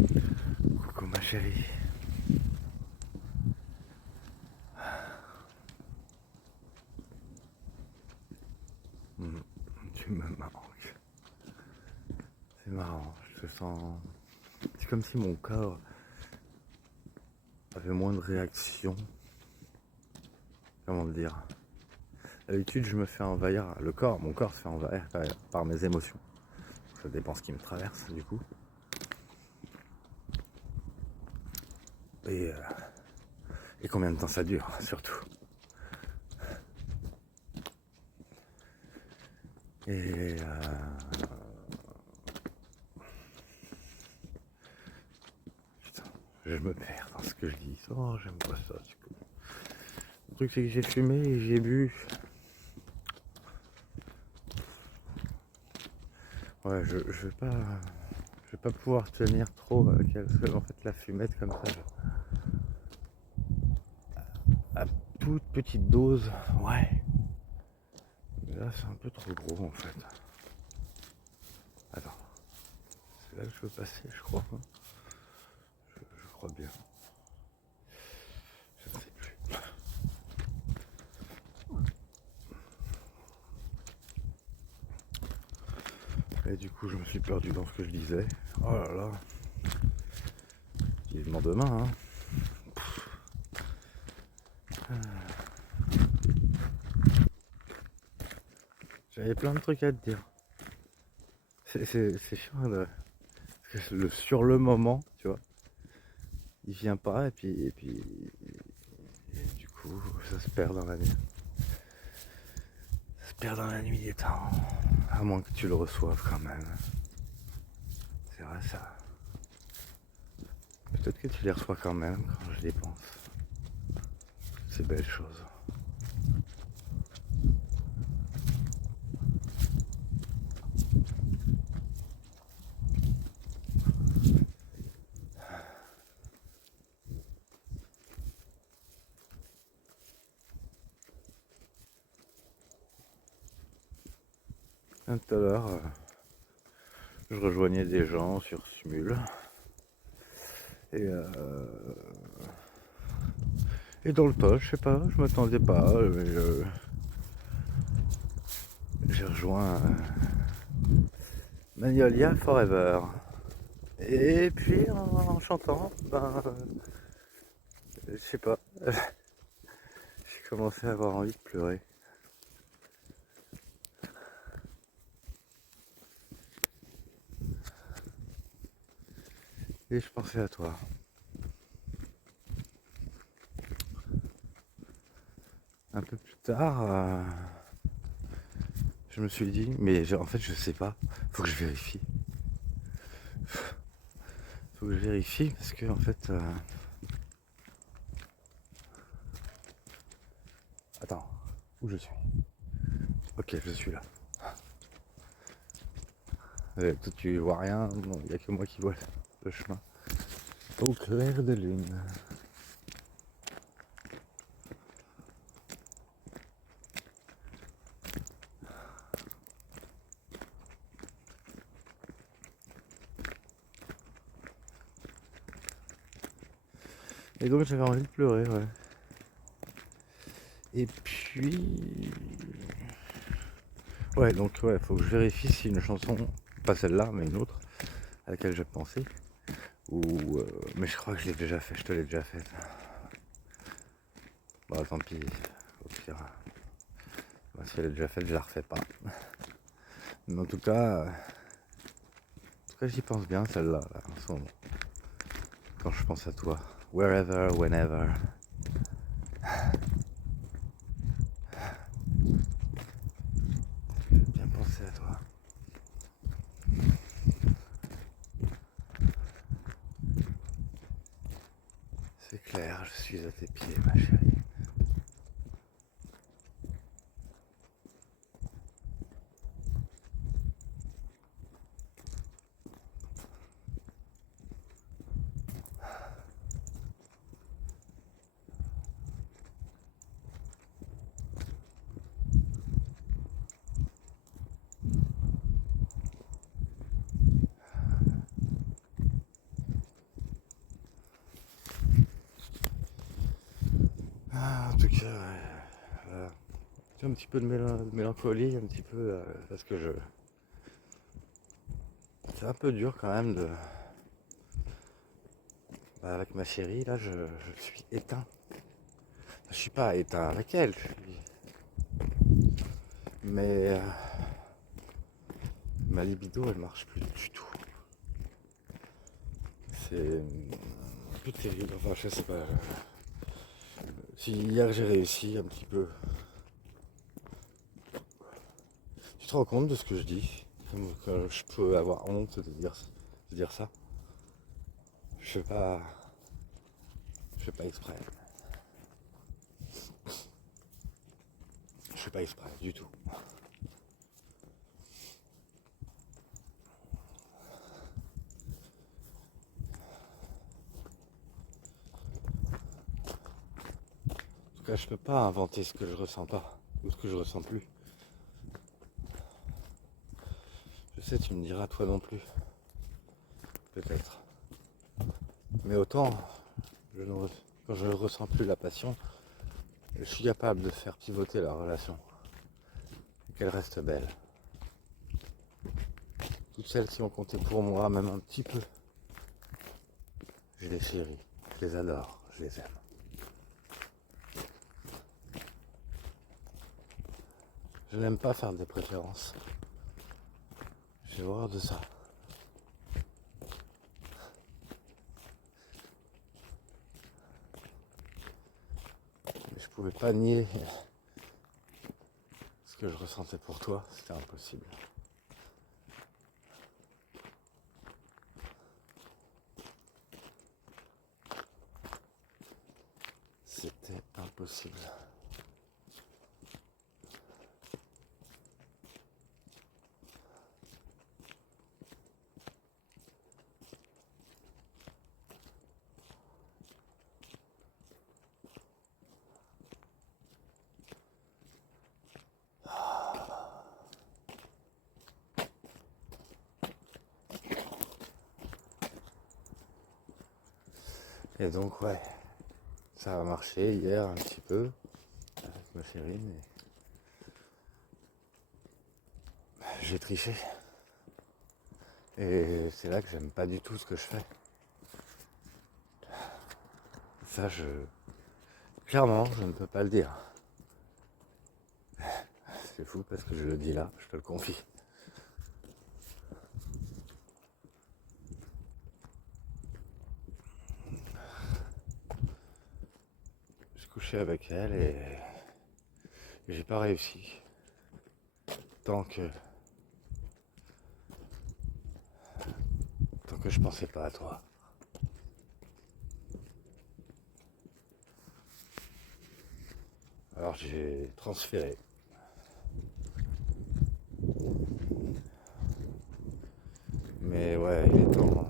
Coucou ma chérie. Hmm, Tu me manques. C'est marrant, je te sens. C'est comme si mon corps avait moins de réaction. Comment le dire? D'habitude, je me fais envahir. Mon corps se fait envahir par mes émotions. Ça dépend ce qui me traverse, du coup. Et, et combien de temps ça dure, surtout. Et putain, je me perds dans ce que je dis. Oh, j'aime pas ça, du coup. Le truc, c'est que j'ai fumé et j'ai bu. Ouais, je vais pas. Je vais pas pouvoir tenir trop parce que en fait la fumette comme ça, à toute petite dose, ouais. Mais là c'est un peu trop gros en fait. Attends, c'est là que je veux passer, je crois. Hein. Je crois bien. Je ne sais plus. Et du coup je me suis perdu dans ce que je disais. Oh là là. Vivement demain, hein. J'avais plein de trucs à te dire. C'est chiant de. Parce que sur le moment, tu vois, il vient pas et du coup ça se perd dans la nuit. Ça se perd dans la nuit des temps. À moins que tu le reçoives quand même. C'est vrai ça. Peut-être que tu les reçois quand même quand je les pense. Ces belles choses. Tout à l'heure, je rejoignais des gens sur Smule. Et, et dans le tas, je sais pas, je m'attendais pas, mais j'ai rejoint Magnolia Forever. Et puis en chantant, je sais pas, j'ai commencé à avoir envie de pleurer. Et je pensais à toi. Un peu plus tard, je me suis dit, mais en fait je sais pas, faut que je vérifie. Faut que je vérifie parce que en fait... Attends, où je suis? Ok, je suis là. Toi tu vois rien, il n'y a que moi qui vois le chemin. Au clair de lune. Et donc j'avais envie de pleurer, ouais. Et puis... Ouais, donc ouais, faut que je vérifie si une chanson, pas celle-là, mais une autre, à laquelle j'ai pensé, ou... mais je crois que je l'ai déjà fait, je te l'ai déjà faite. Bon, tant pis, au pire. Bah, si elle est déjà faite, je la refais pas. Mais en tout cas j'y pense bien celle-là, là, en ce moment. Quand je pense à toi. Wherever, whenever. J'ai bien pensé à toi. C'est clair, je suis à tes pieds, ma chérie. cas, ouais, voilà. J'ai un petit peu de mélancolie, un petit peu, parce que c'est un peu dur quand même avec ma chérie, là, je suis éteint. Je suis pas éteint avec elle, mais ma libido, elle marche plus du tout. C'est plus terrible, enfin, je sais pas. Si hier j'ai réussi un petit peu. Tu te rends compte de ce que je dis? Que je peux avoir honte de dire ça. Je fais pas exprès. Je fais pas exprès du tout. En tout cas, je peux pas inventer ce que je ressens pas ou ce que je ressens plus. Je sais, tu me diras toi non plus. Peut-être. Mais autant, quand je ne ressens plus la passion, je suis capable de faire pivoter la relation. Et qu'elle reste belle. Toutes celles qui ont compté pour moi, même un petit peu, je les chéris, je les adore, je les aime. Je n'aime pas faire des préférences. J'ai horreur de ça. Mais je pouvais pas nier ce que je ressentais pour toi, c'était impossible. C'était impossible. Et donc ouais, ça a marché hier un petit peu avec ma chérie, mais j'ai triché. Et c'est là que j'aime pas du tout ce que je fais. Ça, clairement, je ne peux pas le dire. C'est fou parce que je le dis là, je te le confie. Je couchais avec elle et j'ai pas réussi. Tant que je pensais pas à toi. Alors j'ai transféré. Mais ouais, il est temps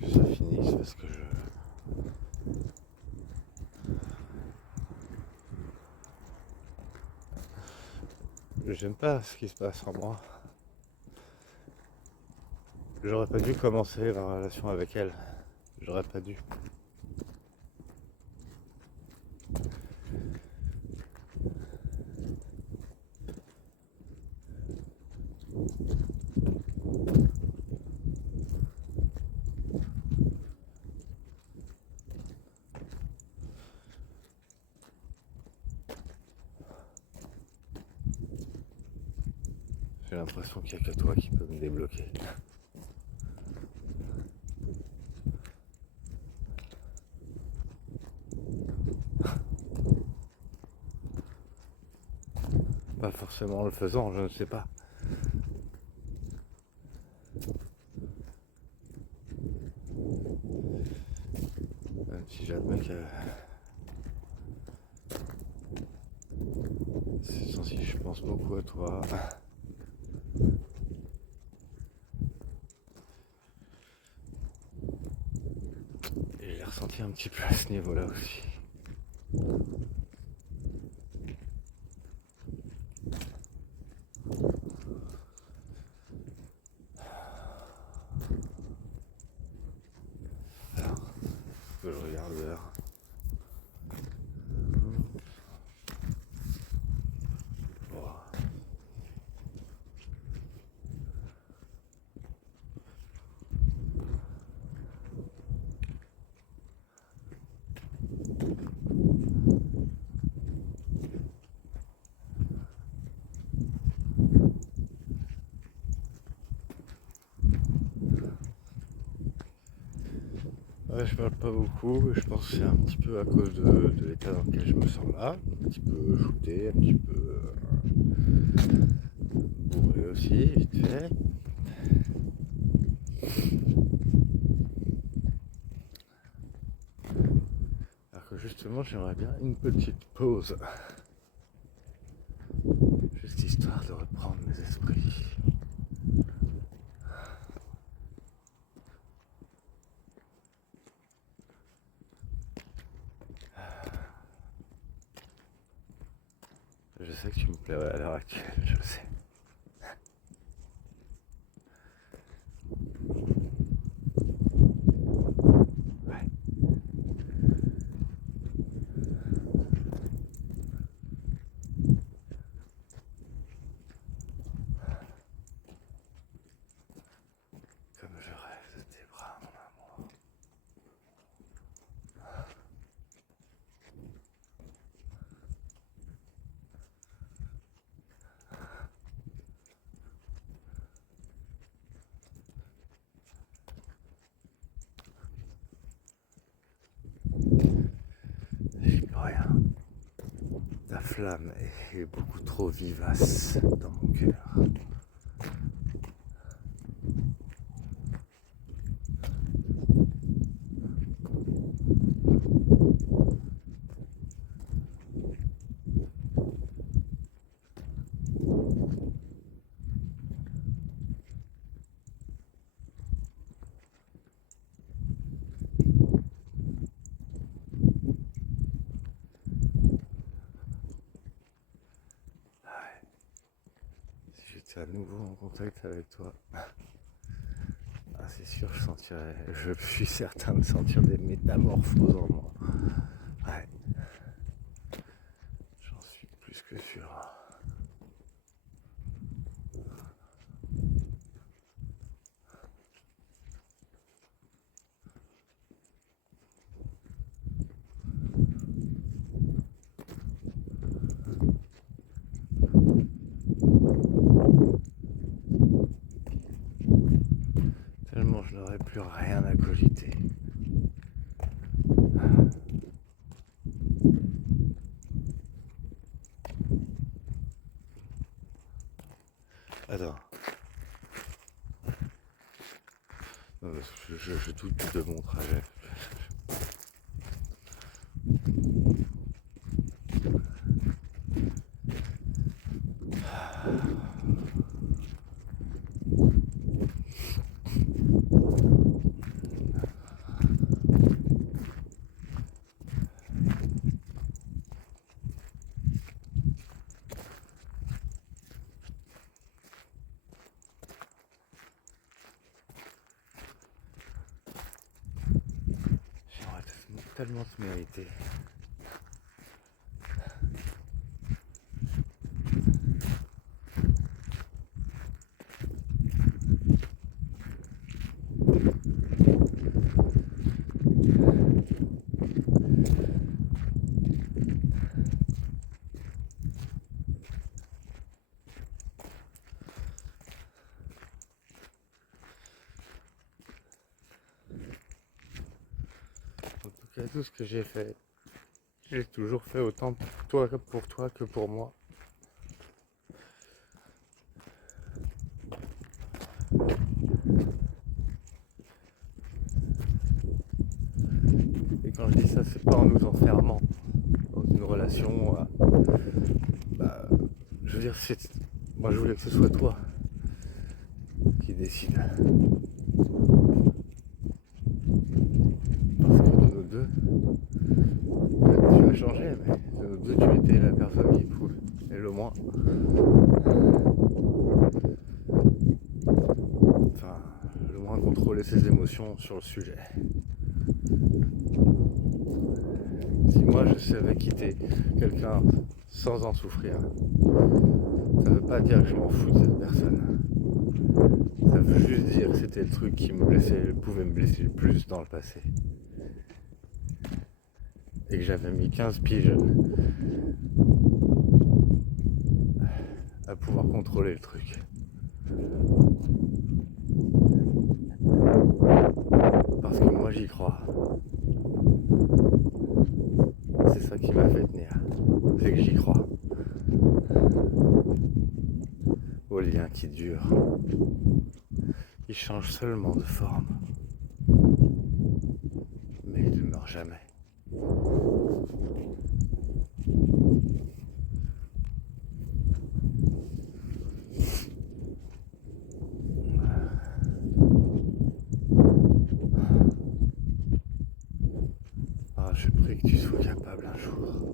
que ça finisse parce que j'aime pas ce qui se passe en moi. J'aurais pas dû commencer la relation avec elle. J'aurais pas dû. J'ai l'impression qu'il n'y a que toi qui peux me débloquer. Pas forcément en le faisant, je ne sais pas. Même si j'admets que c'est censé, je pense beaucoup à toi. Et j'ai ressenti un petit peu à ce niveau-là aussi. Alors, que je regarde l'heure. Ouais, je parle pas beaucoup, et je pense que c'est un petit peu à cause de l'état dans lequel je me sens là, un petit peu shooté, un petit peu bourré aussi, vite fait. Alors que justement, j'aimerais bien une petite pause, juste histoire de reprendre mes esprits. Je sais que tu me plairais à l'heure actuelle, je sais. Ouais. Comme je rêve de tes bras, mon amour. J'y peux rien. Ta flamme est beaucoup trop vivace dans mon cœur. Si j'étais à nouveau en contact avec toi, c'est sûr, je suis certain de sentir des métamorphoses en moi. Ouais, j'en suis plus que sûr. Tellement je n'aurais plus rien à cogiter. Attends. Je doute de mon trajet. J'aimerais tellement te mériter. En tout cas, tout ce que j'ai fait, j'ai toujours fait autant pour toi que pour moi. Et quand je dis ça, c'est pas en nous enfermant dans une relation. Je veux dire, moi je voulais que ce soit toi qui décide. Parce que de nous deux, tu as changé, mais de nous deux, tu étais la personne qui pouvait le moins. Enfin, le moins contrôler ses émotions sur le sujet. Si moi je savais quitter quelqu'un sans en souffrir, ça veut pas dire que je m'en fous de cette personne. Ça veut juste dire que c'était le truc qui pouvait me blesser le plus dans le passé. Et que j'avais mis 15 piges à pouvoir contrôler le truc. Parce que moi j'y crois. qui dure. Il change seulement de forme. Mais il ne meurt jamais. Ah, je prie que tu sois capable un jour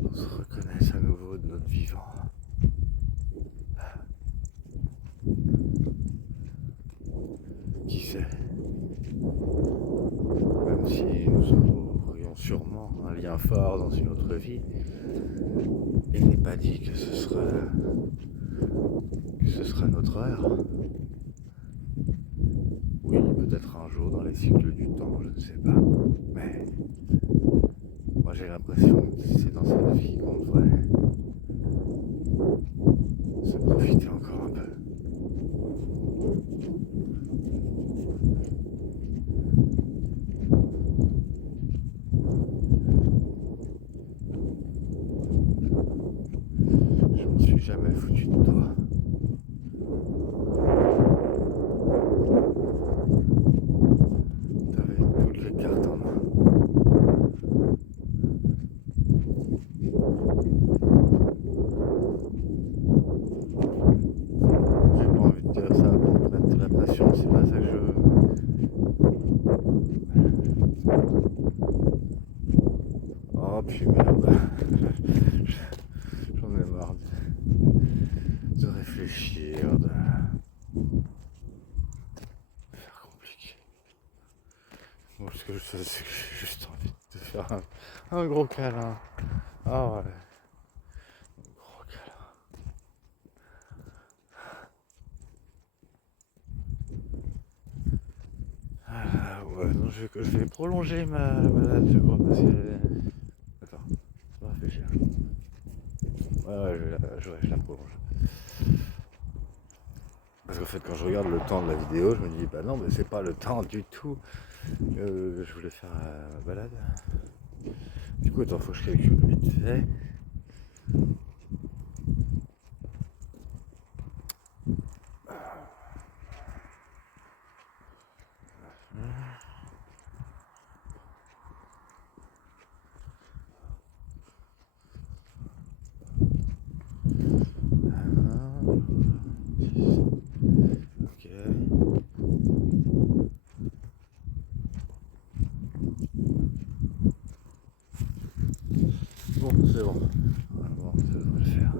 qu'on se reconnaisse à nouveau de notre vivant. Qui sait, même si nous aurions sûrement un lien fort dans une autre vie, il n'est pas dit que ce sera notre heure. Oui, peut-être un jour dans les cycles du temps, je ne sais pas. Mais moi j'ai l'impression que c'est dans cette vie qu'on devrait se profiter encore un peu. Je m'en suis jamais foutu de toi. T'avais toutes les cartes en main. J'ai pas envie de dire ça pour te mettre de la pression, c'est pas ça que je veux. Oh puis merde. J'en ai marre de réfléchir, de faire compliqué. Moi ce que je sais c'est que j'ai juste envie de te faire un gros câlin. Ah ouais. Un gros câlin. Ah ouais, non, je vais prolonger ma balade, je crois, parce que... Attends, je vais réfléchir. Ouais, je la prolonge. Parce qu'en fait, quand je regarde le temps de la vidéo, je me dis, bah non, mais c'est pas le temps du tout. Je voulais faire ma balade. Du coup, attends, faut que je calcule vite fait. Ok. Bon, c'est bon. Bon, ça devrait le faire.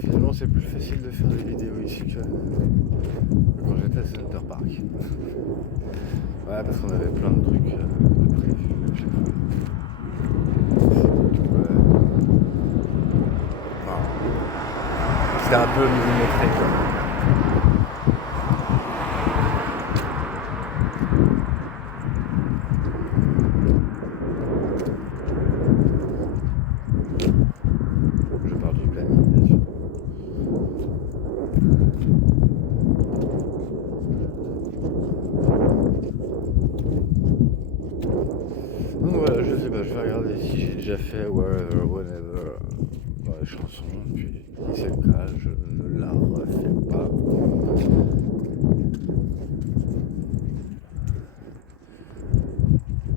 Finalement, c'est plus facile de faire des vidéos ici que quand j'étais à Center Park. Ouais, parce qu'on avait plein de trucs prévus, je sais pas. Ouais. Enfin, c'était un peu millimétré, quoi. Je parle du planning, bien sûr. Donc voilà, je sais pas, je vais regarder si j'ai déjà fait Wherever, Whenever dans les chansons, puis si c'est le cas, je ne la refais pas.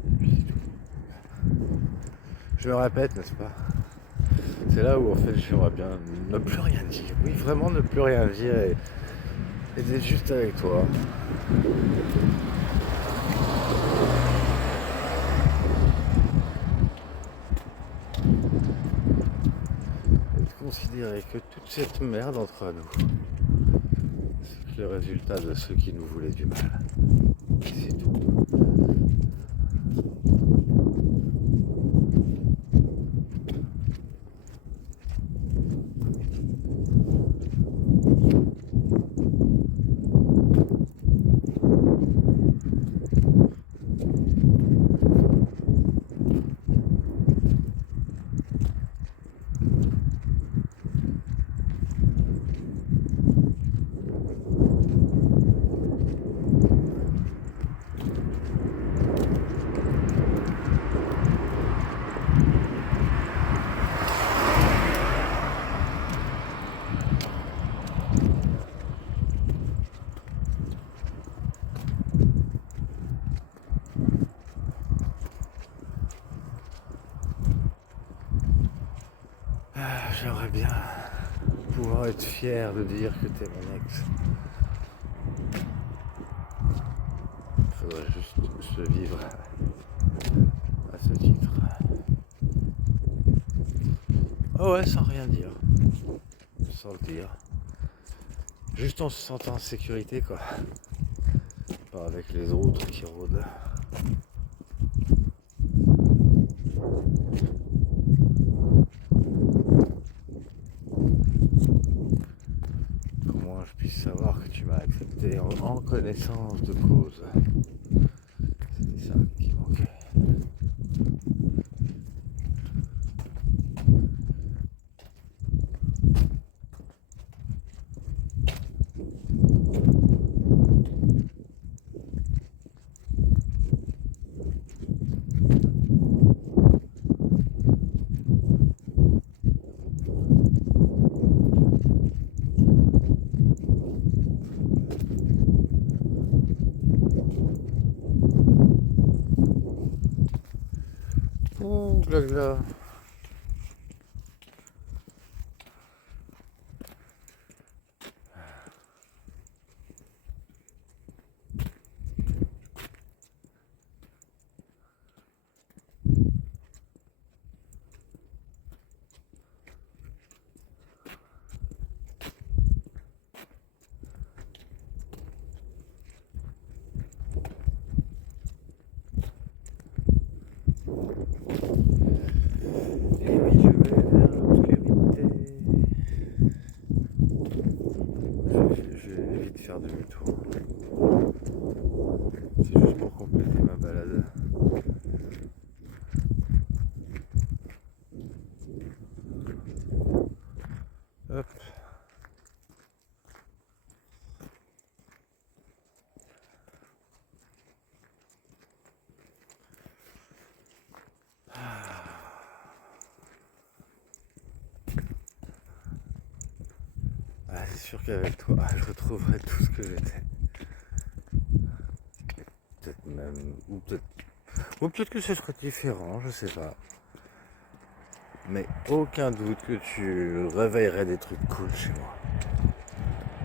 Et puis c'est tout. Je me répète, n'est-ce pas? C'est là où en fait j'aimerais bien ne plus rien dire. Oui, vraiment ne plus rien dire et d'être juste avec toi. Et de considérer que toute cette merde entre nous, c'est que le résultat de ceux qui nous voulaient du mal. C'est tout. J'aimerais bien pouvoir être fier de dire que t'es mon ex. Il faudrait juste se vivre à ce titre. Oh ouais, sans rien dire. Sans le dire. Juste en se sentant en sécurité, quoi. Pas avec les autres qui rôdent. Qu'au moins je puisse savoir que tu m'as accepté en connaissance de cause. C'est ça qui manquait. Ouh, gla. Et oui, je vais vers l'obscurité. Je vais vite faire demi-tour. C'est juste pour compléter ma balade. Hop. Ah, c'est sûr qu'avec toi, je retrouverai tout ce que j'étais. Peut-être même, ou peut-être que ce serait différent, je sais pas. Mais aucun doute que tu réveillerais des trucs cool chez moi.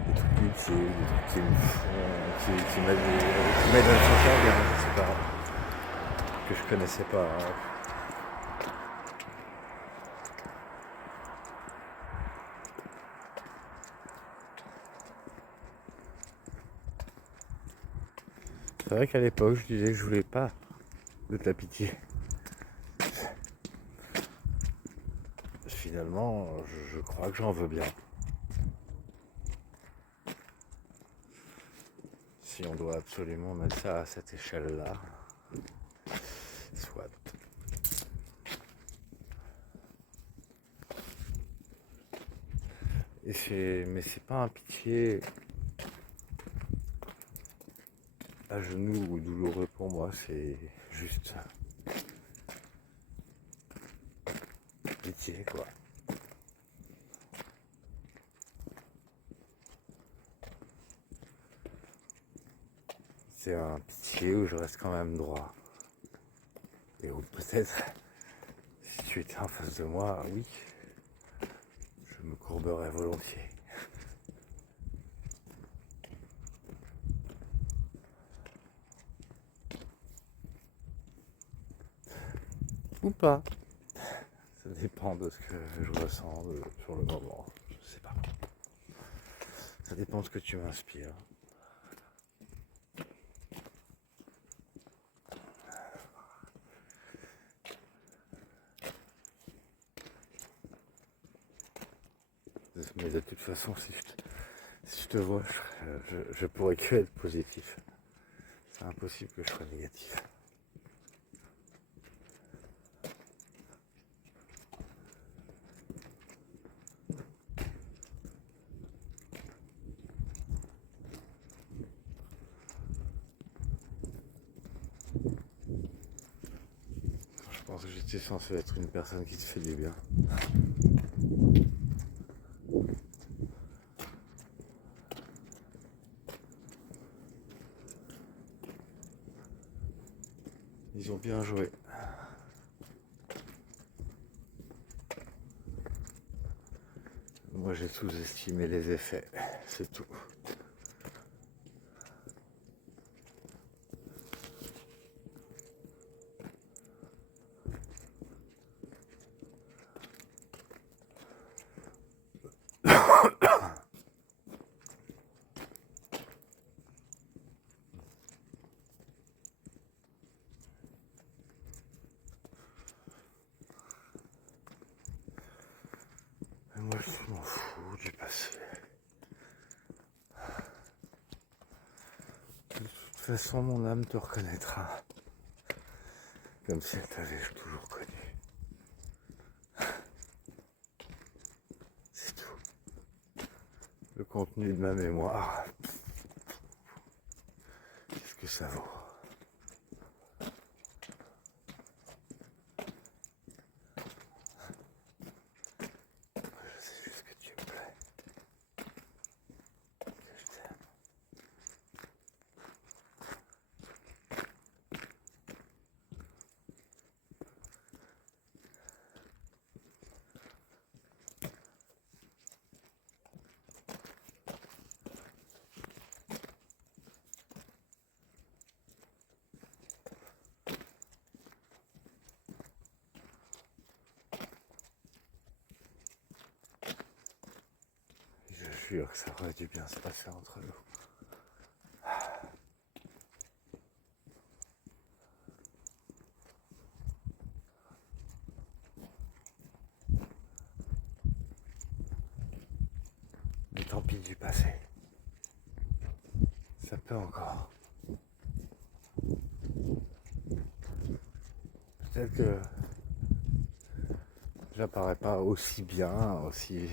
Des trucs utiles, des trucs qui me font, qui m'aident à me sentir bien, je sais pas, que je connaissais pas. Hein. C'est vrai qu'à l'époque, je disais que je voulais pas de ta pitié. Finalement, je crois que j'en veux bien. Si on doit absolument mettre ça à cette échelle-là, soit. Mais c'est pas un pitié à genoux ou douloureux pour moi, c'est juste pitié, quoi. C'est un pitié où je reste quand même droit. Et où peut-être, si tu étais en face de moi, oui, je me courberais volontiers. Ou pas. Ça dépend de ce que je ressens sur le moment. Je sais pas. Ça dépend de ce que tu m'inspires. Mais de toute façon, si je te vois, je pourrais que être positif. C'est impossible que je sois négatif. Je pense que j'étais censé être une personne qui te fait du bien. Ils ont bien joué. Moi j'ai sous-estimé les effets, c'est tout. Et moi je m'en fous du passé. De toute façon mon âme te reconnaîtra. Comme si elle t'avait toujours connu. C'est tout. Le contenu de ma mémoire, qu'est-ce que ça vaut? Je sais juste que tu me plais. Que je t'aime. Je jure que ça aurait dû bien se passer entre nous. Mais tant pis du passé. Ça peut encore. Peut-être que j'apparais pas aussi bien, aussi...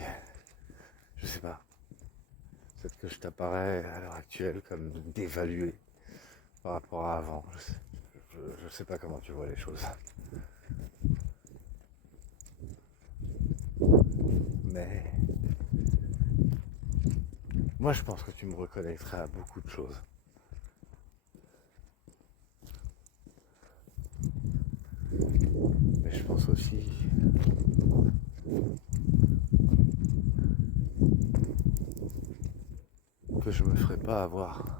Je sais pas. Peut-être que je t'apparais à l'heure actuelle comme dévalué par rapport à avant. Je sais pas comment tu vois les choses. Mais moi je pense que tu me reconnecterais à beaucoup de choses. Mais je pense aussi que je me ferais pas avoir.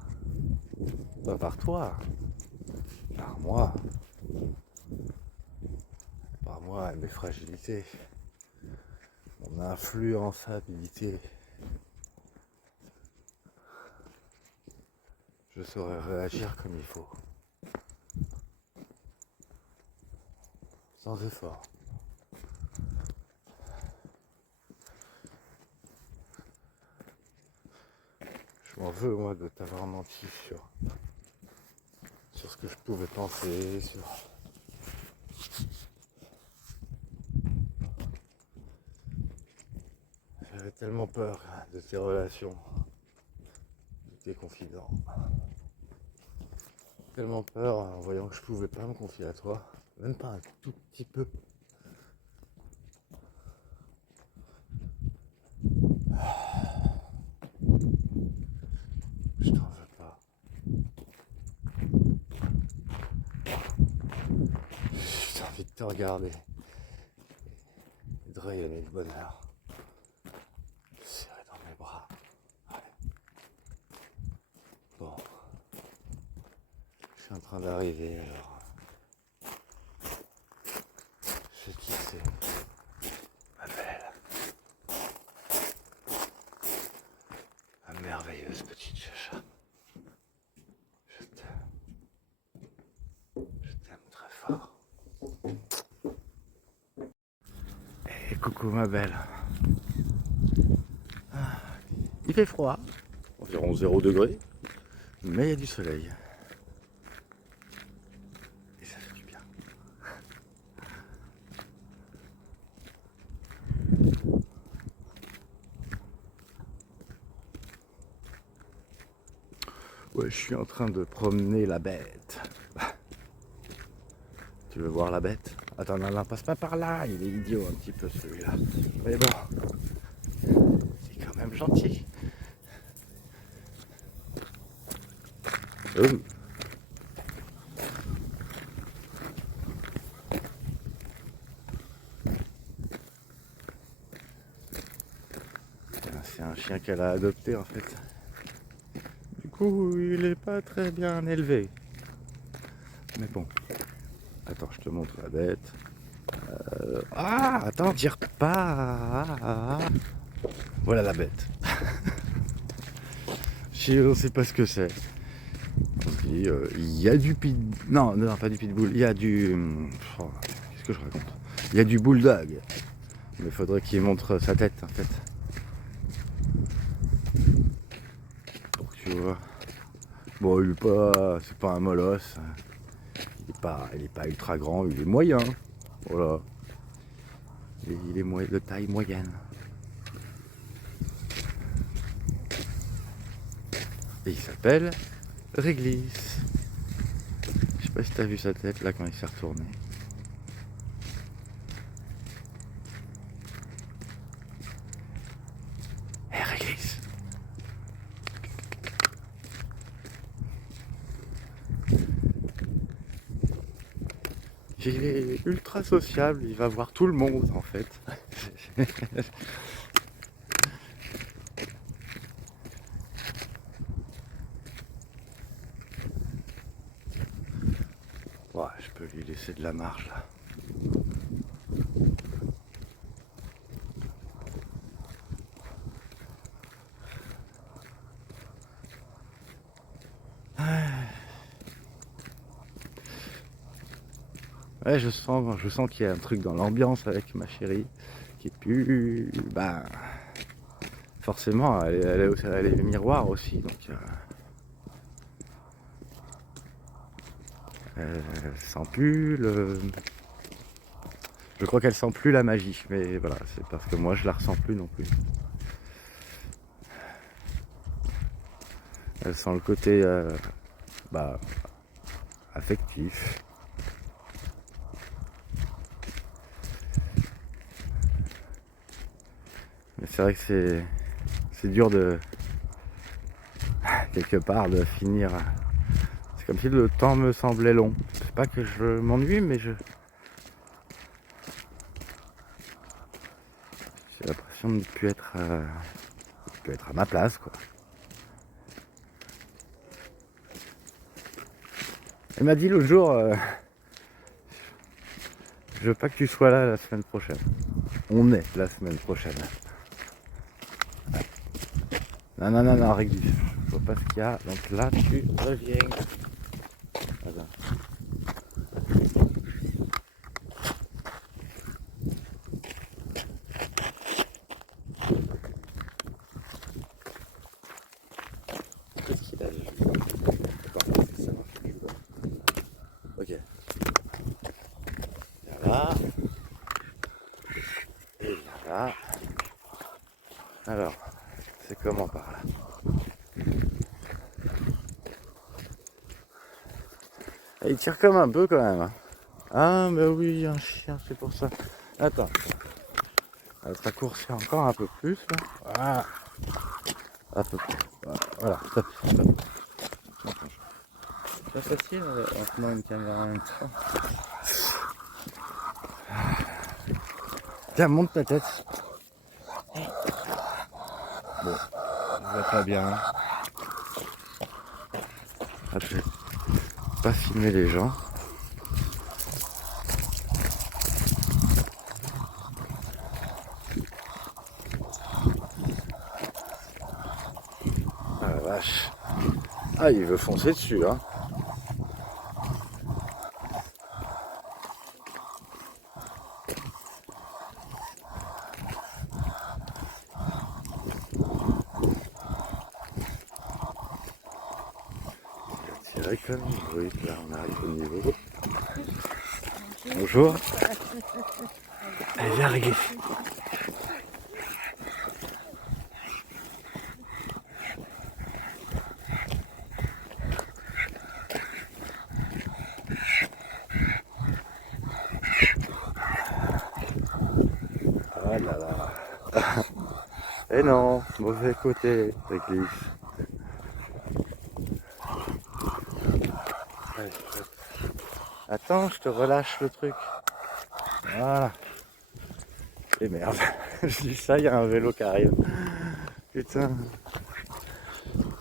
Pas par toi, par moi. Par moi et mes fragilités. Mon influençabilité. Je saurais réagir comme il faut. Sans effort. Je m'en veux, moi, de t'avoir menti sur ce que je pouvais penser, sur... J'avais tellement peur de tes relations, de tes confidents. Tellement peur en voyant que je pouvais pas me confier à toi, même pas un tout petit peu. Je t'en veux pas. J'ai juste envie de te regarder rayonner de bonheur. Le serrer dans mes bras. Ouais. Bon. Je suis en train d'arriver alors. Je sais qui c'est. Ma belle. Ma merveilleuse petite chacha. Je t'aime. Je t'aime très fort. Et coucou ma belle. Il fait froid, environ 0 degré, mais il y a du soleil. Et ça fait du bien. Ouais, je suis en train de promener la bête. Tu veux voir la bête? Attends, non, passe pas par là, il est idiot un petit peu celui-là. Mais bon, c'est quand même gentil. C'est un chien qu'elle a adopté en fait. Du coup, il est pas très bien élevé. Mais bon. Attends, je te montre la bête. Ah, attends, tire pas. Voilà la bête. Je ne sais pas ce que c'est. On se dit, il y a du pitbull. Non, non, pas du pitbull. Il y a du. Oh, qu'est-ce que je raconte? Il y a du bulldog. Mais il faudrait qu'il montre sa tête en fait. Pour que tu vois. Bon, il est pas. C'est pas un molosse. Il est pas ultra grand, il est moyen. Voilà. Il est de taille moyenne. Et il s'appelle Réglisse. Je sais pas si t'as vu sa tête là quand il s'est retourné. Hé Réglisse. Il est ultra sociable, il va voir tout le monde en fait. Ouais, je peux lui laisser de la marge là. Ouais, je sens qu'il y a un truc dans l'ambiance avec ma chérie qui est plus. Bah, forcément, elle est miroir aussi, donc elle sent plus le. Je crois qu'elle sent plus la magie, mais voilà, c'est parce que moi je la ressens plus non plus. Elle sent le côté bah, affectif. Mais c'est vrai que c'est dur de quelque part de finir. C'est comme si le temps me semblait long. C'est pas que je m'ennuie, mais j'ai l'impression de ne plus être à ma place quoi. Elle m'a dit l'autre jour, je veux pas que tu sois là la semaine prochaine. On est la semaine prochaine. Non, Réglisse, je vois pas ce qu'il y a. Donc là, tu reviens. Voilà. Qu'est-ce qu'il a dit? Ça marche plus. Ok. Là. Et là. Alors, c'est comment par là? Et il tire comme un peu quand même. Hein. Ah, mais oui, un chien, c'est pour ça. Attends. Elle va raccourcir encore un peu plus. Là. Voilà. Un peu plus. Voilà, stop. C'est pas facile en tenant une caméra en même temps. Tiens, monte ta tête. Bon, ça va pas bien. Ah, je vais pas filmer les gens. Ah la vache. Ah, il veut foncer dessus, hein. C'est comme oui, là on arrive au niveau. Bonjour. Allez, viens régler. Oh là là. Eh non, mauvais côté, réglisse. Attends, je te relâche le truc. Voilà. Et merde, je dis ça, il y a un vélo qui arrive. Putain.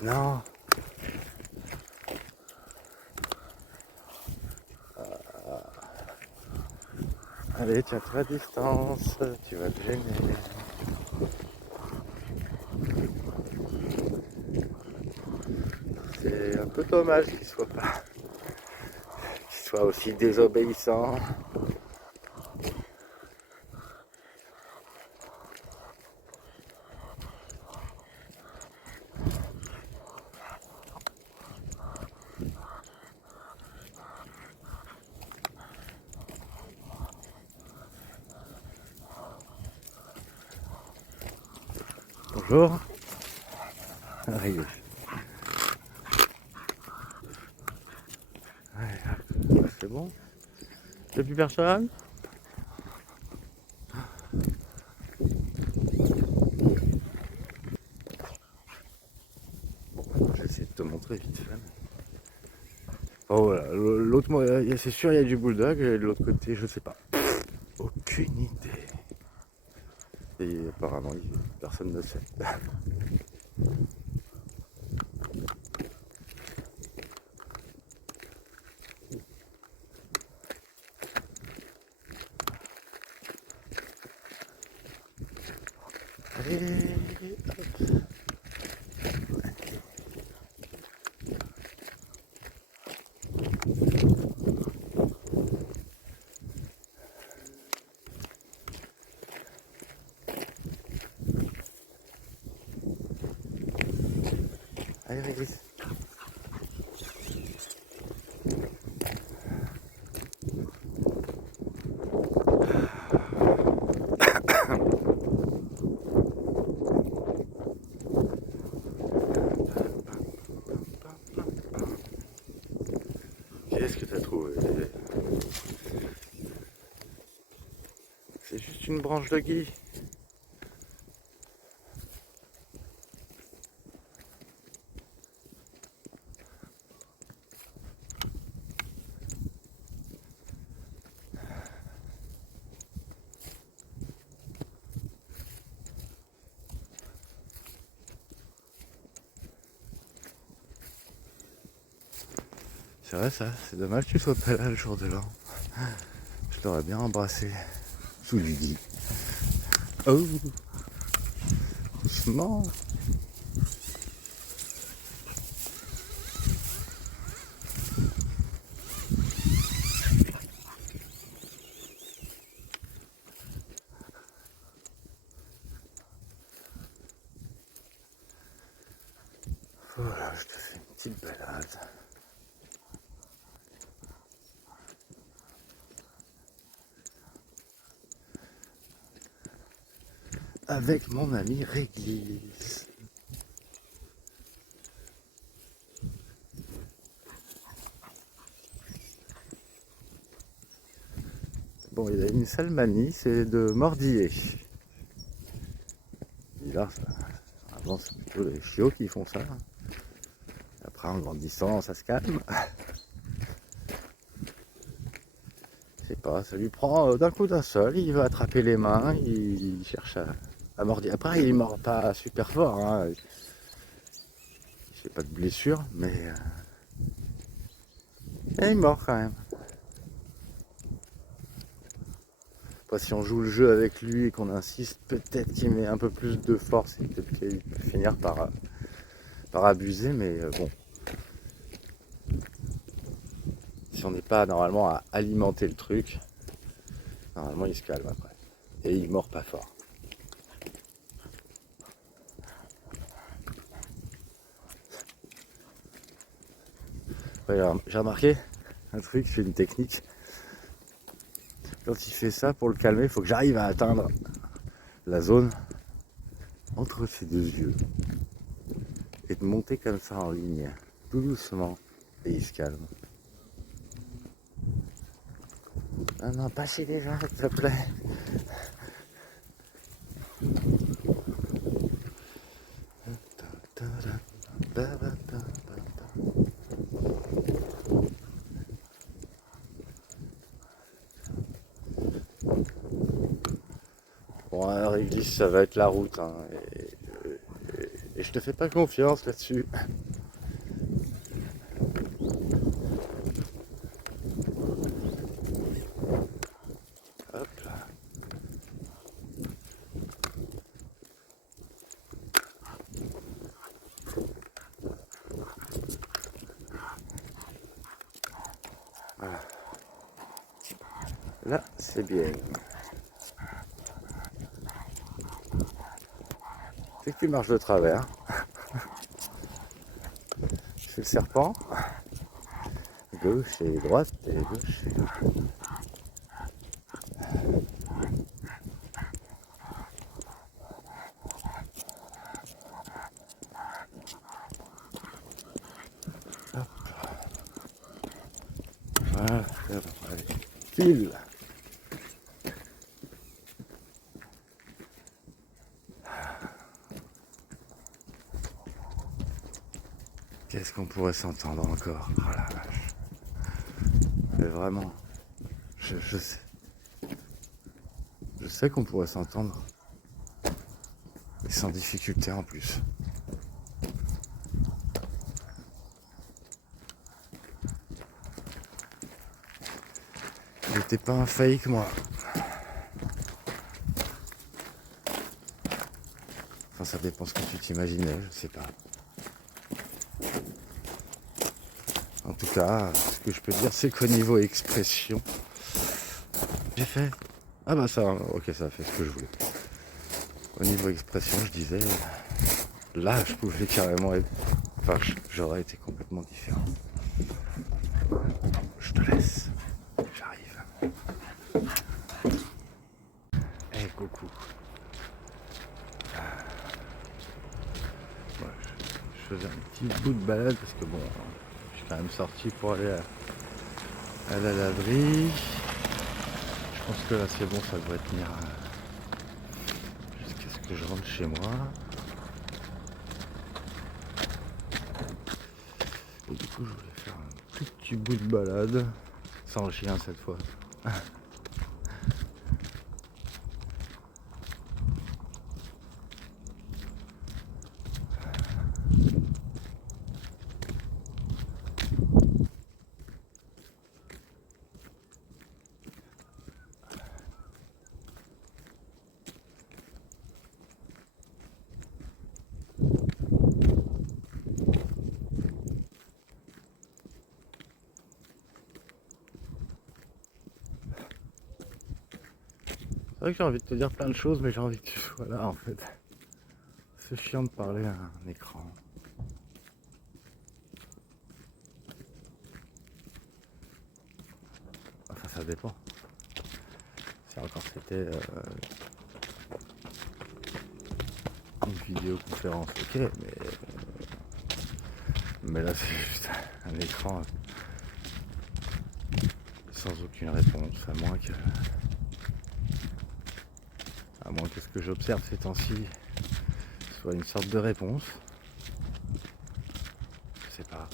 Non. Allez, tiens-toi à distance, tu vas te gêner. C'est un peu dommage qu'il soit aussi désobéissant. Bonjour. Arrive. Ouais, c'est bon. Y'a plus personne? Bon, j'essaie de te montrer vite fait. Oh voilà, l'autre, c'est sûr il y a du bulldog, et de l'autre côté, je sais pas. Aucune idée. Et apparemment, personne ne sait. Allez, hop. Allez, réglisse. Qu'est-ce que t'as trouvé? C'est juste une branche de gui. C'est vrai ça, c'est dommage que tu sois pas là le jour de l'an. Je t'aurais bien embrassé sous du gui. Oh, doucement. Voilà, je te fais une petite balade. Avec mon ami Réglisse. Bon, il a une sale manie, c'est de mordiller. Et là, avant, c'est plutôt les chiots qui font ça. Après, en grandissant, ça se calme. C'est pas, ça lui prend d'un coup d'un seul, il va attraper les mains, il cherche à mordre. Après, il mord pas super fort, hein. Il fait pas de blessure, mais il mord quand même. Après, si on joue le jeu avec lui et qu'on insiste, peut-être qu'il met un peu plus de force et peut-être qu'il peut finir par abuser, mais bon. Si on n'est pas normalement à alimenter le truc, normalement il se calme après. Et il mord pas fort. Ouais, j'ai remarqué un truc, c'est une technique. Quand il fait ça, pour le calmer, il faut que j'arrive à atteindre la zone entre ses deux yeux. Et de monter comme ça en ligne, tout doucement. Et il se calme. Ah non, pas chez les gens, s'il te plaît. Bon, alors Réglisse, ça va être la route. Hein, et je te fais pas confiance là-dessus. Hop là. Voilà. Là, c'est bien. C'est que tu marches de travers. Je fais le serpent. Gauche et droite et gauche et droite. Hop. Voilà, allez. Pile. Qu'est-ce qu'on pourrait s'entendre encore? Oh la vache. Mais vraiment, je sais. Je sais qu'on pourrait s'entendre. Et sans difficulté en plus. Il n'était pas un fake moi. Enfin ça dépend ce que tu t'imaginais, je sais pas. En tout cas, ce que je peux dire c'est qu'au niveau expression, j'ai fait. Ah bah ça, ok, ça a fait ce que je voulais. Au niveau expression, je disais, là je pouvais carrément être. Enfin, j'aurais été complètement différent. Je te laisse. J'arrive. Eh, coucou. Ouais, je faisais un petit bout de balade parce que bon, je suis quand même sorti pour aller à la laverie. Je pense que là c'est bon, ça devrait tenir jusqu'à ce que je rentre chez moi. Et du coup je voulais faire un tout petit bout de balade, sans le chien cette fois. C'est vrai que j'ai envie de te dire plein de choses, mais j'ai envie que tu sois là en fait. C'est chiant de parler à un écran. Enfin ça dépend. Si encore c'était une vidéoconférence, ok, mais là c'est juste un écran sans aucune réponse, à moins que ce que j'observe ces temps-ci soit une sorte de réponse. Je sais pas.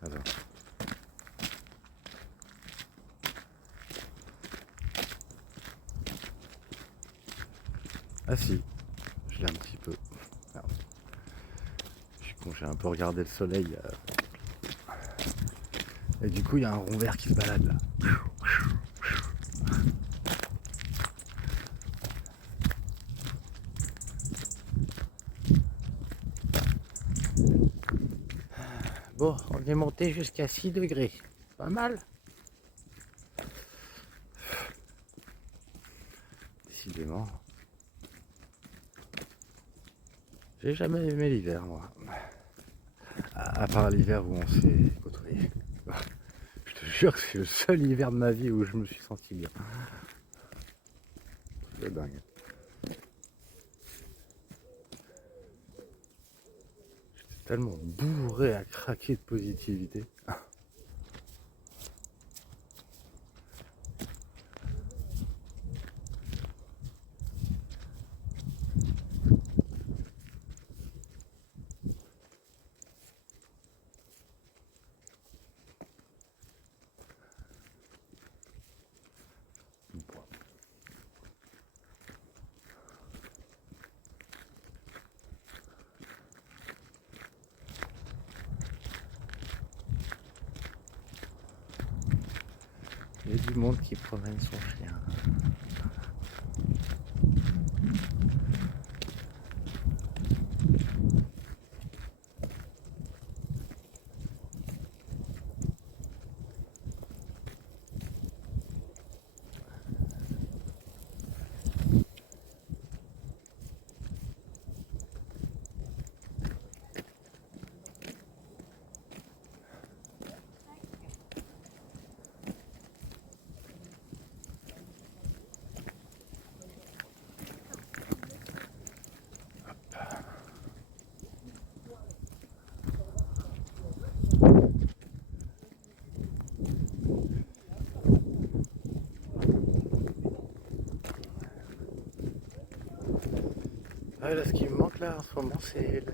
Attends. Ah si, je l'ai un petit peu. Merde. Je suis con, j'ai un peu regardé le soleil. Et du coup, il y a un rond vert qui se balade là. Bon, on est monté jusqu'à 6 degrés. Pas mal. Décidément. J'ai jamais aimé l'hiver, moi. À part l'hiver où on s'est côtoyé. Je te jure que c'est le seul hiver de ma vie où je me suis senti bien. C'est dingue. J'étais tellement bourré à craquer de positivité. Il y a du monde qui promène son chien. Ah, là, ce qui me manque là en ce moment, c'est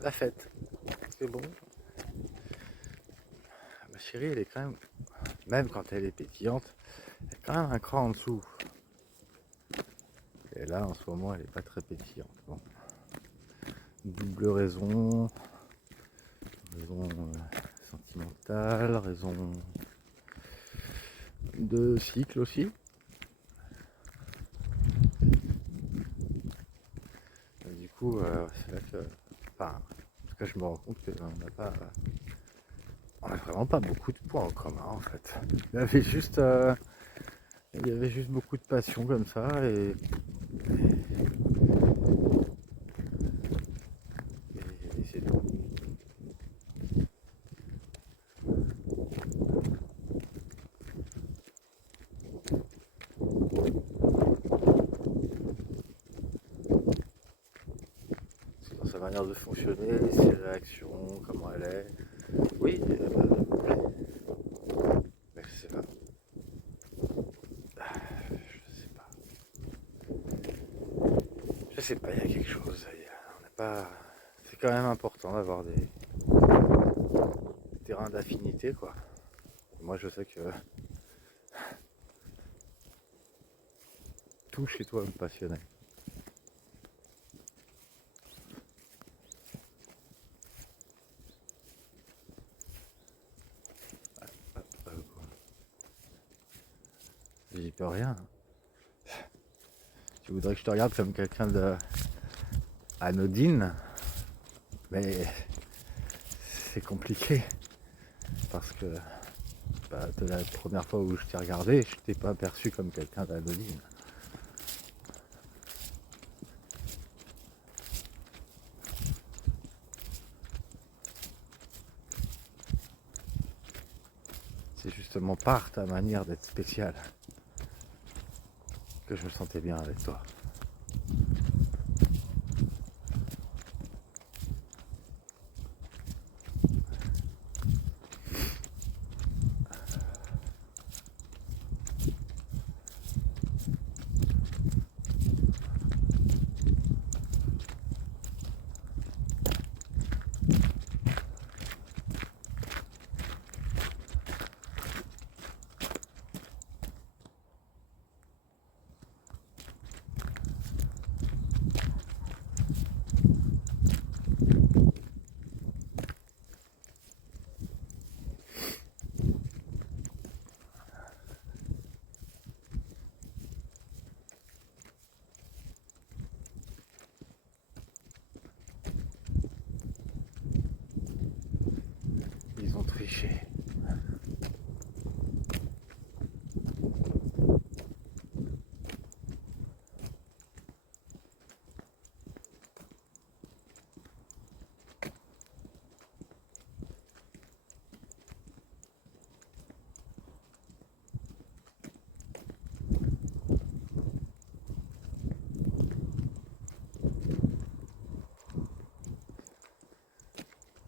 la fête. Parce que bon, ma chérie, elle est quand même quand elle est pétillante, elle est quand même un cran en dessous. Et là, en ce moment, elle est pas très pétillante. Bon. Double raison, sentimentale, raison de cycle aussi. Et du coup, c'est là que, enfin, en tout cas, je me rends compte on a vraiment pas beaucoup de points en commun en fait. Il y avait juste beaucoup de passion comme ça et c'est tout. C'est dans sa manière de fonctionner, ses réactions, comment elle est. Oui, mais je sais pas. Je sais pas. Je sais pas, il y a quelque chose. On n'est pas. C'est quand même important d'avoir des terrains d'affinité quoi. Moi je sais que tout chez toi me passionnait. J'y peux rien. Tu voudrais que je te regarde comme quelqu'un de anodine, mais c'est compliqué parce que de la première fois où je t'ai regardé, je t'ai pas perçu comme quelqu'un d'anodine. C'est justement par ta manière d'être spéciale que je me sentais bien avec toi. cliché.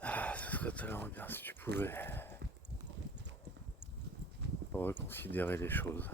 Ah, ça serait tellement bien si tu pouvais reconsidérer les choses.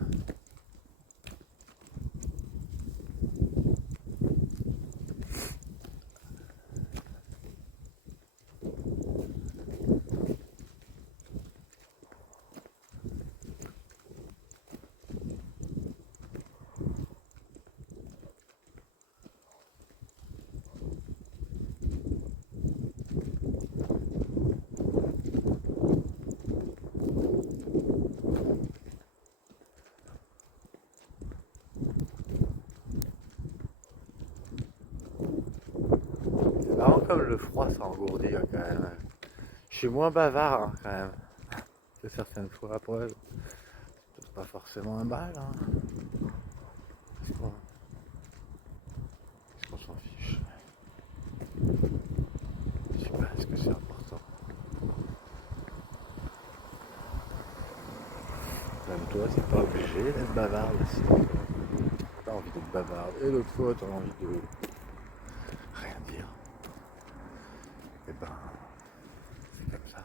C'est marrant comme le froid ça engourdit quand même. Je suis moins bavard hein, quand même que certaines fois. Après, c'est pas forcément un mal. Hein. Est-ce qu'on s'en fiche? Je sais pas, est-ce que c'est important? Même toi, c'est pas obligé d'être bavard aussi. T'as envie d'être bavard. Et l'autre fois, t'as envie de rien dire. Et ben, c'est comme ça.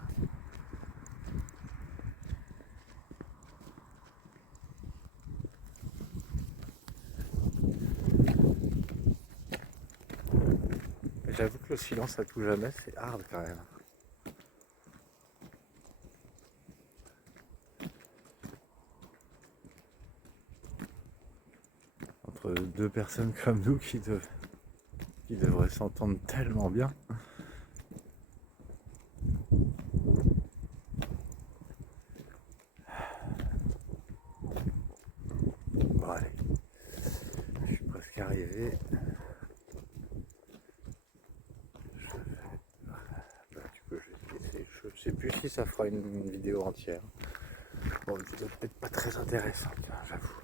Et j'avoue que le silence à tout jamais, c'est hard quand même. Entre deux personnes comme nous qui devraient s'entendre tellement bien. Bon allez, je suis presque arrivé. Je sais plus si ça fera une vidéo entière. Bon, une vidéo peut-être pas très intéressante, hein, j'avoue.